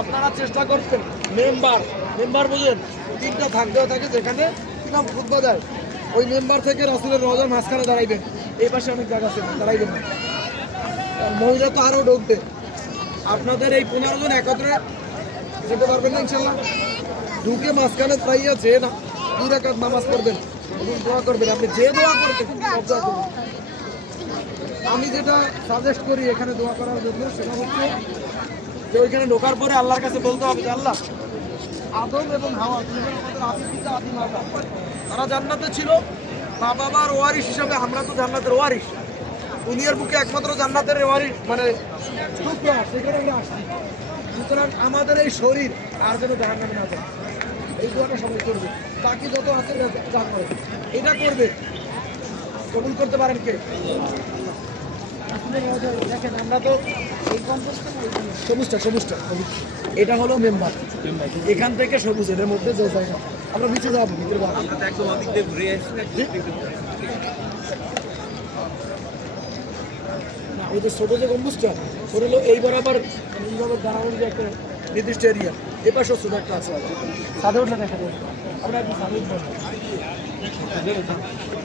আপনারা চেষ্টা করছেন মেম্বার মেম্বার বুঝেন, তিনটা থাক দেওয়া থাকে যেখানে ইমাম খুতবা দেয়। ওই মেম্বার থেকে রাসুলের রোজার মাঝখানে দাঁড়াইবেন। এই পাশে অনেক জায়গা আছে, দাঁড়াইবেন না। মহিলা তো আরও ঢুকবে। আপনাদের এই পনেরো জন একত্রে যেতে পারবেন না, ইনশাল্লাহ। ঢুকে মাঝখানে পাইয়া যে না দুই রাকাত নামাজ পড়বেন এবং দোয়া করবেন। আপনি যে করবেন দোয়া করবেন। আমি যেটা সাজেস্ট করি এখানে দোয়া করার জন্য, সেটা হচ্ছে যে ওইখানে ঢোকার পরে আল্লাহর কাছে বলতে হবে যে আল্লাহ, আদম এবং হাওয়া আদি পিতা আদি মাতা তারা জান্নাতে ছিল, মা বাবার ওয়ারিশ হিসাবে আমরা তো জান্নাতের ওয়ারিশ। দুনিয়ার বুকে একমাত্র জান্নাতের ওয়ারিশ মানে সুতরাং আমাদের এই শরীর আর যেন জাহান নামে না যায়। এই দোয়াটা সবাই করবে। বাকি যত আছে যা করে এটা করবে। কবুল করতে পারেন কে? দেখেন, আমরা তো সবুজটা সবুজটা সবুজ। এটা হলো মেম্বার। এখান থেকে সবুজ এর মধ্যে যে জায়গা আমরা নিচে যাব ভিতরে যাব ওই যে ছোটো যে গম্বুজটা ওর হলো এই বরাবর দাঁড়ানোর যে একটা নির্দিষ্ট এরিয়া এ পাশেও একটা আছে। সাদে উঠলে দেখা যাবে। আমরা একটু সাদে উঠবো।